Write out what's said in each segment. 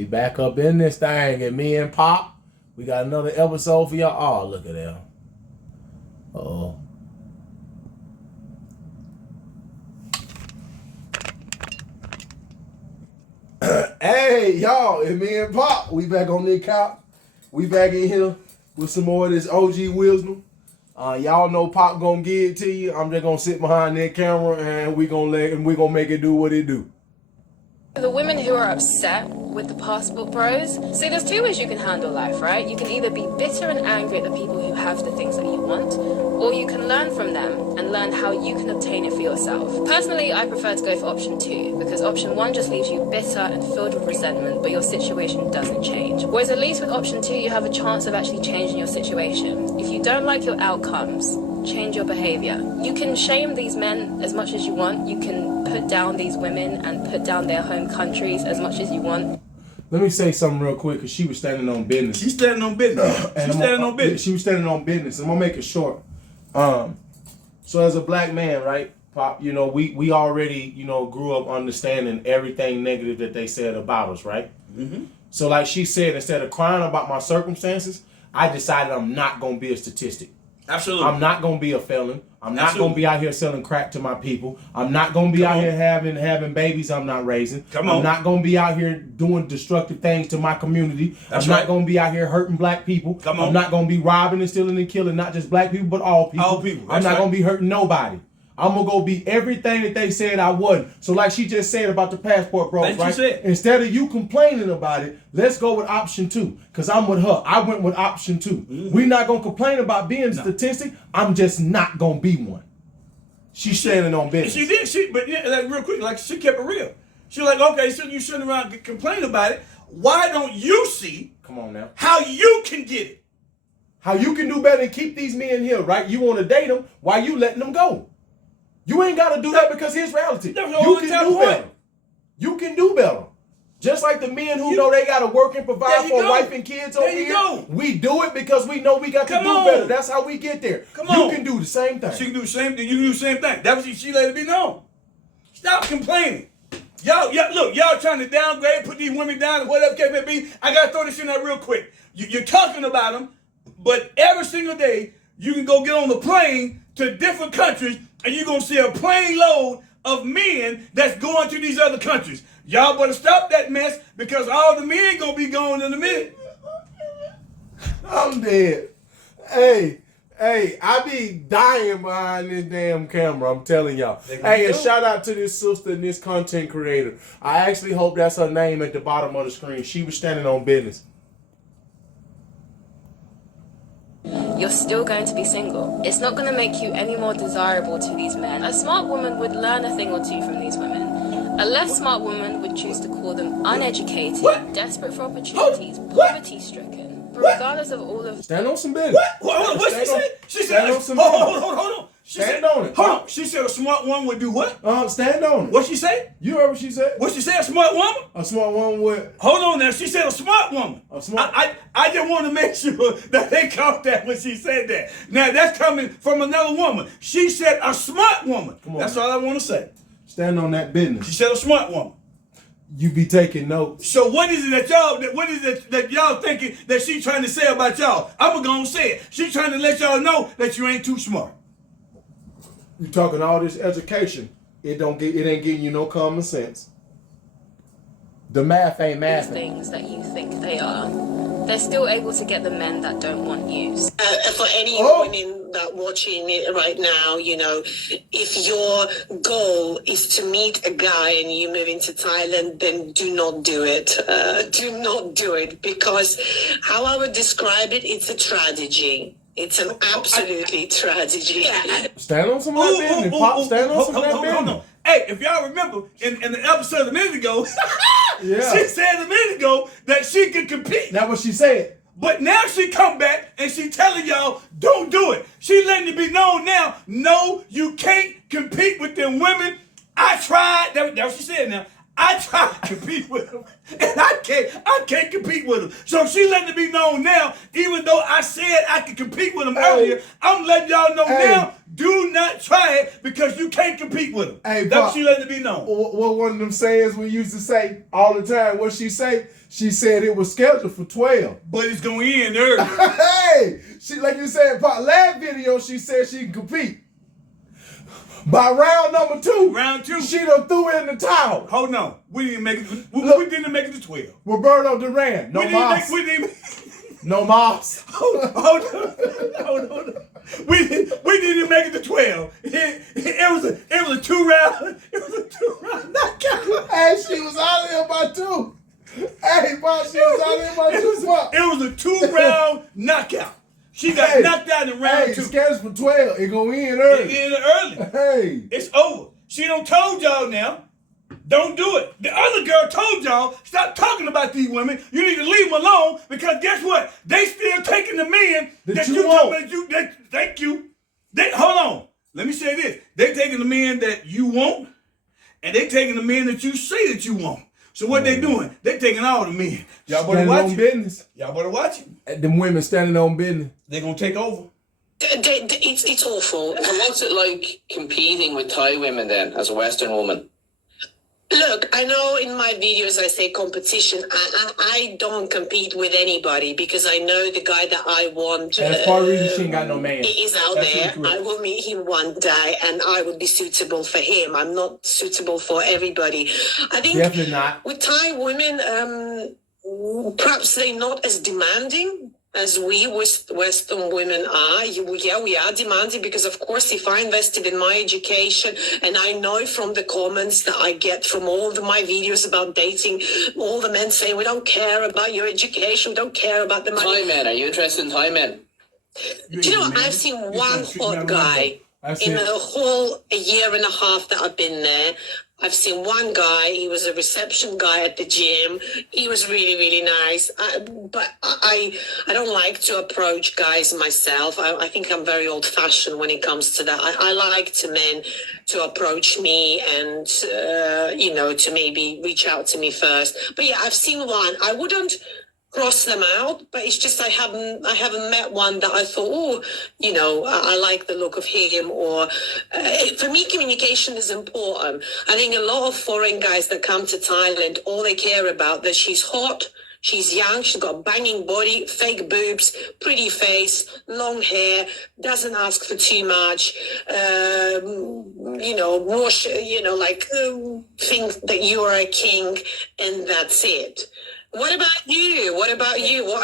We back up in this thing, and me and Pop, we got another episode for y'all. Oh, look at that. Uh-oh. Hey, y'all, and me and Pop, we back on the account. We back in here with some more of this OG wisdom. Y'all know Pop gonna give it to you. I'm just gonna sit behind that camera and we gonna make it do what it do. The women who are upset with the passport bros, see, there's two ways you can handle life, right? You can either be bitter and angry at the people who have the things that you want, or you can learn from them and learn how you can obtain it for yourself. Personally, I prefer to go for option 2, because option 1 just leaves you bitter and filled with resentment, but your situation doesn't change. Whereas at least with option 2, you have a chance of actually changing your situation. If you don't like your outcomes, change your behavior. You can shame these men as much as you want. You can put down these women and put down their home countries as much as you want. Let me say something real quick, because she was standing on business. She's standing on business. She was standing on business. I'm gonna make it short. So as a black man, right, Pop, you know, we already, you know, grew up understanding everything negative that they said about us, right? Mm-hmm. So like she said, instead of crying about my circumstances, I decided I'm not gonna be a statistic. Absolutely. I'm not gonna be a felon. I'm not gonna be out here selling crack to my people. I'm not gonna be out here having babies I'm not raising. I'm not gonna be out here doing destructive things to my community. I'm not gonna be out here hurting black people. I'm not gonna be robbing and stealing and killing not just black people but all people. All people. I'm not gonna be hurting nobody. I'm gonna go be everything that they said I wasn't. So like she just said about the passport bros, right? Instead of you complaining about it, let's go with option 2. Cause I'm with her. I went with option 2. Mm-hmm. We're not gonna complain about being a statistic. I'm just not gonna be one. She's standing on business. She did. But yeah, like real quick, like she kept it real. She was like, okay, so you shouldn't around complain about it. Why don't you see? Come on now. How you can get it? How you can do better and keep these men here, right? You want to date them? Why you letting them go? You ain't got to do that because here's reality. You can do better. You can do better. Just like the men who know they got to work and provide for a wife and kids over here. We do it because we know we got to do better. That's how we get there. You can do the same thing. She can do the same thing. You can do the same thing. That's what she let it be known. Stop complaining. Y'all, look, y'all trying to downgrade, put these women down, whatever case may be. I got to throw this in there real quick. You're talking about them, but every single day you can go get on the plane to different countries and you're going to see a plane load of men that's going to these other countries. Y'all better stop that mess because all the men going to be gone in a minute. I'm dead. Hey, I be dying behind this damn camera, I'm telling y'all. Hey, and shout out to this sister and this content creator. I actually hope that's her name at the bottom of the screen. She was standing on business. You're still going to be single. It's not going to make you any more desirable to these men. A smart woman would learn a thing or two from these women. A less smart woman would choose to call them uneducated, desperate for opportunities, poverty-stricken. But regardless of all of... Stand on some business. What she said? She said, hold on. Stand on it. Hold on. She said a smart woman would do what? Stand on it. What she say? You heard what she said? What she say? A smart woman? A smart woman would... Hold on now. She said a smart woman. A smart... I just want to make sure that they caught that when she said that. Now, that's coming from another woman. She said a smart woman. Come on. That's all I want to say. Stand on that business. She said a smart woman. You be taking notes. So what is it that y'all thinking that she trying to say about y'all? I'm going to say it. She trying to let y'all know that you ain't too smart. You talking all this education, it ain't getting you no common sense. The math ain't math. These things that you think they are, they're still able to get the men that don't want you. For any women that watching it right now, you know, if your goal is to meet a guy and you move into Thailand, then do not do it. Do not do it, because how I would describe it, it's a tragedy. It's an absolutely tragedy. Stand on some of that business, Pop. Stand on some of that business. Hey, if y'all remember, in the episode a minute ago, she said a minute ago that she could compete. That's what she said. But now she come back and she telling y'all, don't do it. She letting it be known now, no, you can't compete with them women. I tried. That's what she said now. I tried to compete with them, and I can't compete with them. So she letting it be known now, even though I said I could compete with them earlier, I'm letting y'all know now, do not try it because you can't compete with them. That's what she letting it be known. What one of them sayings we used to say all the time, what she say? She said it was scheduled for 12. But it's going to end early. Hey, she like you said, last video she said she can compete. By round number 2, Round 2. she done threw in the towel. Hold on. We didn't make it. We didn't make it to 12. Roberto Duran, no mas. We didn't. No mas. Hold on. We didn't make it to 12. It was a 2-round. It was a 2-round knockout. Hey, she was out of here by 2. Hey, Bob, she was out of here by 2. It was a 2-round knockout. She got knocked out in round 2. Scheduled for 12. It gonna end early. It ended early. Hey. It's over. She done told y'all now. Don't do it. The other girl told y'all, stop talking about these women. You need to leave them alone because guess what? They still taking the men that you want. Thank you. Hold on. Let me say this. They taking the men that you want and they taking the men that you say that you want. So what they doing? They taking all the men. Y'all better watch it. Business. Y'all better watch it. Them women standing on business. They're going to take over. It's awful. And what's it like competing with Thai women then, as a Western woman? Look, I know in my videos I say competition. I don't compete with anybody because I know the guy that I want. And that's part of the reason she ain't got no man. Is out there. I will meet him one day, and I would be suitable for him. I'm not suitable for everybody. I think definitely not. With Thai women, perhaps they're not as demanding as we Western women are. We are demanding because, of course, if I invested in my education, and I know from the comments that I get from all of my videos about dating, all the men say, we don't care about your education, we don't care about the money. Thai men, are you interested in Thai men? Do you know, I've seen one hot guy in the whole year and a half that I've been there. I've seen one guy, he was a reception guy at the gym. He was really, really nice. But I don't like to approach guys myself. I think I'm very old-fashioned when it comes to that. I like men to approach me and, to maybe reach out to me first. But yeah, I've seen one. I wouldn't cross them out, but it's just I haven't met one that I thought, I like the look of him. Or for me, communication is important. I think a lot of foreign guys that come to Thailand, all they care about that she's hot, she's young, she's got a banging body, fake boobs, pretty face, long hair, doesn't ask for too much, think that you are a king, and that's it. What about you? What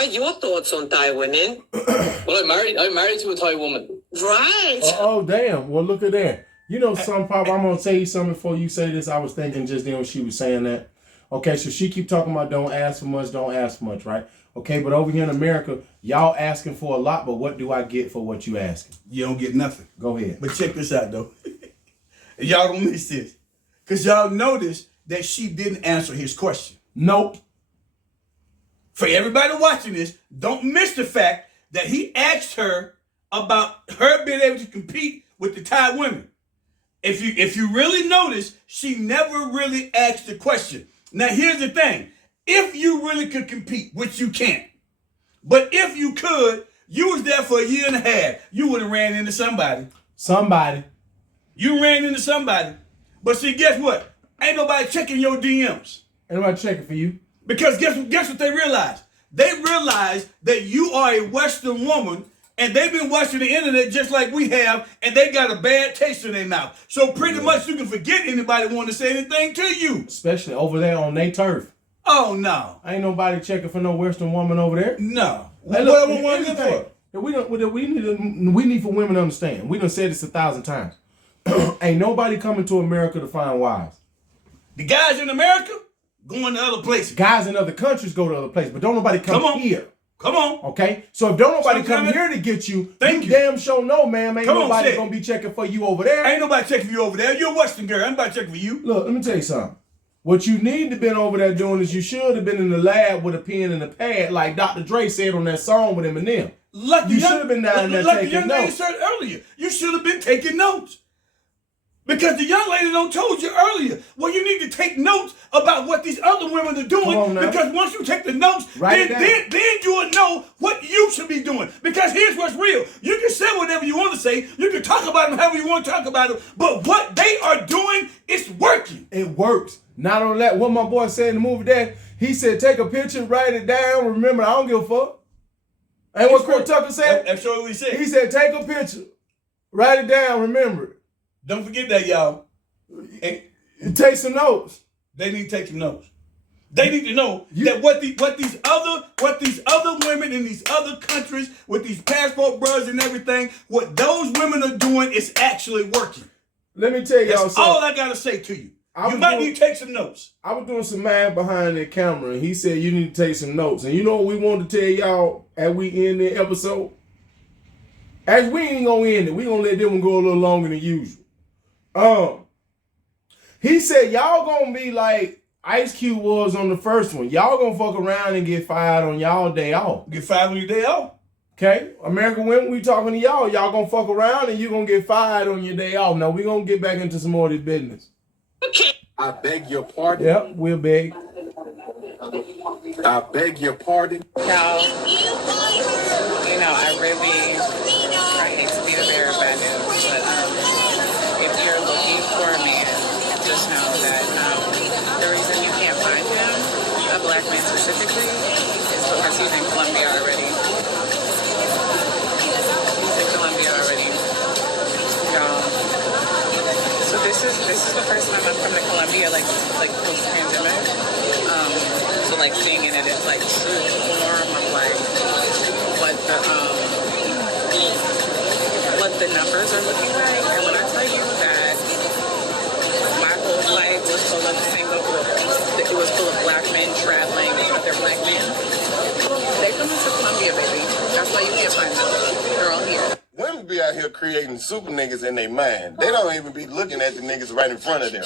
are your thoughts on Thai women? Well, I'm married to a Thai woman. Right. Oh, damn. Well, look at that. I'm going to tell you something before you say this. I was thinking just then when she was saying that. Okay, so she keep talking about don't ask for much, right? Okay, but over here in America, y'all asking for a lot, but what do I get for what you asking? You don't get nothing. Go ahead. But check this out, though. Y'all don't miss this. Because y'all noticed that she didn't answer his question. Nope. For everybody watching this, don't miss the fact that he asked her about her being able to compete with the Thai women. If you really notice, she never really asked the question. Now, here's the thing. If you really could compete, which you can't, but if you could, you was there for a year and a half, you would have ran into somebody. You ran into somebody. But see, guess what? Ain't nobody checking your DMs. Ain't nobody checking for you. Because guess what they realized? They realized that you are a Western woman, and they've been watching the internet just like we have, and they got a bad taste in their mouth. So pretty much you can forget anybody wanting to say anything to you. Especially over there on their turf. Oh, no. Ain't nobody checking for no Western woman over there. No. Hey, What look, I want to for? We need for women to understand. We done said this 1,000 times. Ain't nobody coming to America to find wives. The guys in America going to other places. Guys in other countries go to other places, but don't nobody come here. Come on. Okay? So if don't nobody come here to get you, you damn sure know, man, ain't nobody gonna be checking for you over there. Ain't nobody checking for you over there. You're a Western girl. Ain't nobody checking for you. Look, let me tell you something. What you need to been over there doing is you should have been in the lab with a pen and a pad, like Dr. Dre said on that song with Eminem. You should have been down there taking notes. Like the young lady said earlier, you should have been taking notes. Because the young lady don't told you earlier. Well, you need to take notes about what these other women are doing. Because once you take the notes, then you will know what you should be doing. Because here's what's real. You can say whatever you want to say. You can talk about them however you want to talk about them. But what they are doing is working. It works. Not only that, what my boy said in the movie there, he said, take a picture, write it down. Remember, I don't give a fuck. And what Chris Tucker said? That's what he said. He said, take a picture, write it down, remember it. Don't forget that, y'all. And take some notes. they need to take some notes. They need to know that what these other women in these other countries with these passport brothers and everything, what those women are doing is actually working. Let me tell y'all That's something. all I gotta say to you. You might need to take some notes. I was doing some man behind the camera, and he said you need to take some notes. And you know what we wanted to tell y'all as we end the episode? As we ain't gonna end it, we gonna let them go a little longer than usual. He said y'all gonna be like Ice Cube was on the first one. Y'all gonna fuck around and get fired on y'all day off. Get fired on your day off. Okay? American women, we talking to y'all. Y'all gonna fuck around and you gonna get fired on your day off. Now we gonna get back into some more of this business. Okay. I beg your pardon. Yep, we'll beg. I beg your pardon. No, I really hate to be the bearer of bad news, but if you're looking for a man, just know that the reason you can't find him, a black man specifically, is because he's in Colombia already. He's in Colombia already. So this is the first time I'm coming to Colombia, like post-pandemic. So like seeing it in its like true form of like what the numbers are looking like. And when I tell you that my whole life was full of it was full of black men traveling with other black men. They come into Colombia, baby. That's why you can't find them. They're all here. Women be out here creating super niggas in their mind. They don't even be looking at the niggas right in front of them.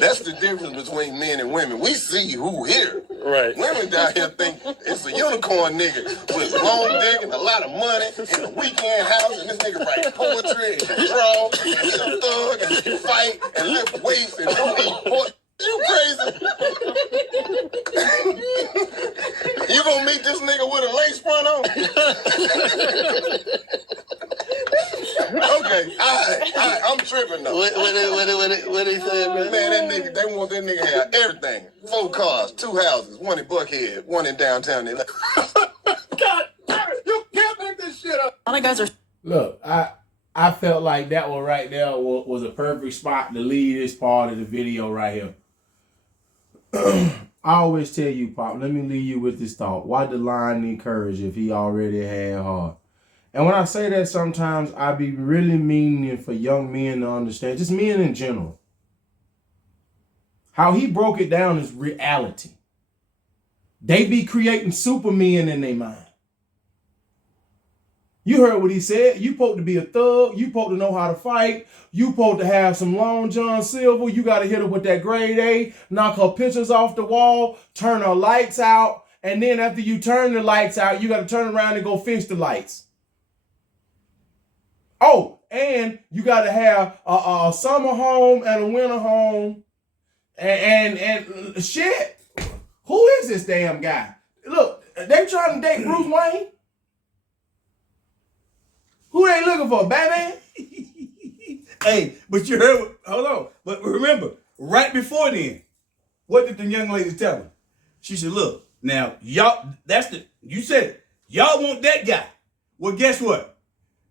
That's the difference between men and women. We see who here. Right. Women out here think it's a unicorn nigga with long dick and a lot of money in a weekend house, and this nigga write poetry and draw and he's a thug and fight and lift weights and don't eat pork. You crazy? You gonna meet this nigga with a lace front on? Okay, I'm tripping though. What he said, man? Man, that nigga, they want that nigga to have everything. 4 cars, 2 houses, one in Buckhead, one in downtown. They like, God, you can't make this shit up. All the guys are. Look, I felt like that one right there was a perfect spot to lead this part of the video right here. I always tell you, Pop, let me leave you with this thought. Why the line need courage if he already had heart? And when I say that, sometimes I be really meaning for young men to understand, just men in general. How he broke it down is reality. They be creating supermen in their mind. You heard what he said. You supposed to be a thug. You supposed to know how to fight. You supposed to have some Long John Silver. You got to hit her with that grade A, knock her pictures off the wall, turn her lights out. And then after you turn the lights out, you got to turn around and go fix the lights. Oh, and you got to have a summer home and a winter home. And shit, who is this damn guy? Look, they trying to date Bruce Wayne. Who they looking for, Batman? Hey, but you heard, hold on. But remember, right before then, what did the young lady tell him? She said, look, now, y'all, you said it. Y'all want that guy. Well, guess what?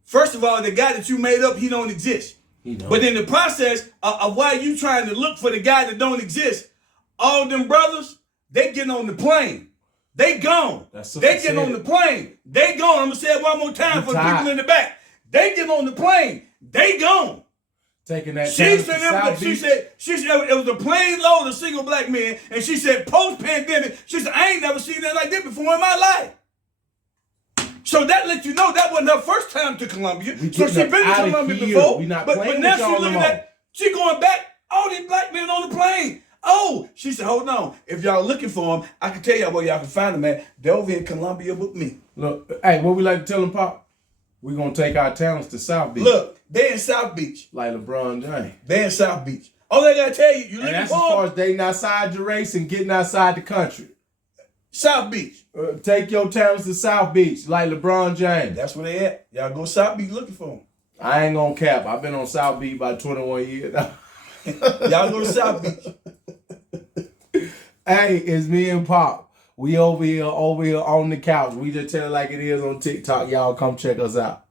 First of all, the guy that you made up, he don't exist. But in the process of why you trying to look for the guy that don't exist, all them brothers, they getting on the plane. They gone. They getting on the plane. They gone. I'm going to say it one more time for the people in the back. They get on the plane. They gone. Taking that she said it was a plane load of single black men, and she said post-pandemic, she said, I ain't never seen that like that before in my life. So that lets you know that wasn't her first time to Colombia. So she been to Colombia before. But now she looking at, she going back, all these black men on the plane. Oh, she said, hold on. If y'all looking for them, I can tell y'all where y'all can find them at. They're over in Colombia with me. Look, hey, what we like to tell them, Pop? We're going to take our talents to South Beach. Look, they in South Beach. Like LeBron James. They in South Beach. All I got to tell you, you looking for them? That's as far as dating outside your race and getting outside the country. South Beach. Take your talents to South Beach, like LeBron James. That's where they at. Y'all go South Beach looking for them. I ain't going to cap. I've been on South Beach about 21 years. Y'all go to South Beach. Hey, it's me and Pop. We over here on the couch. We just tell it like it is on TikTok. Y'all come check us out.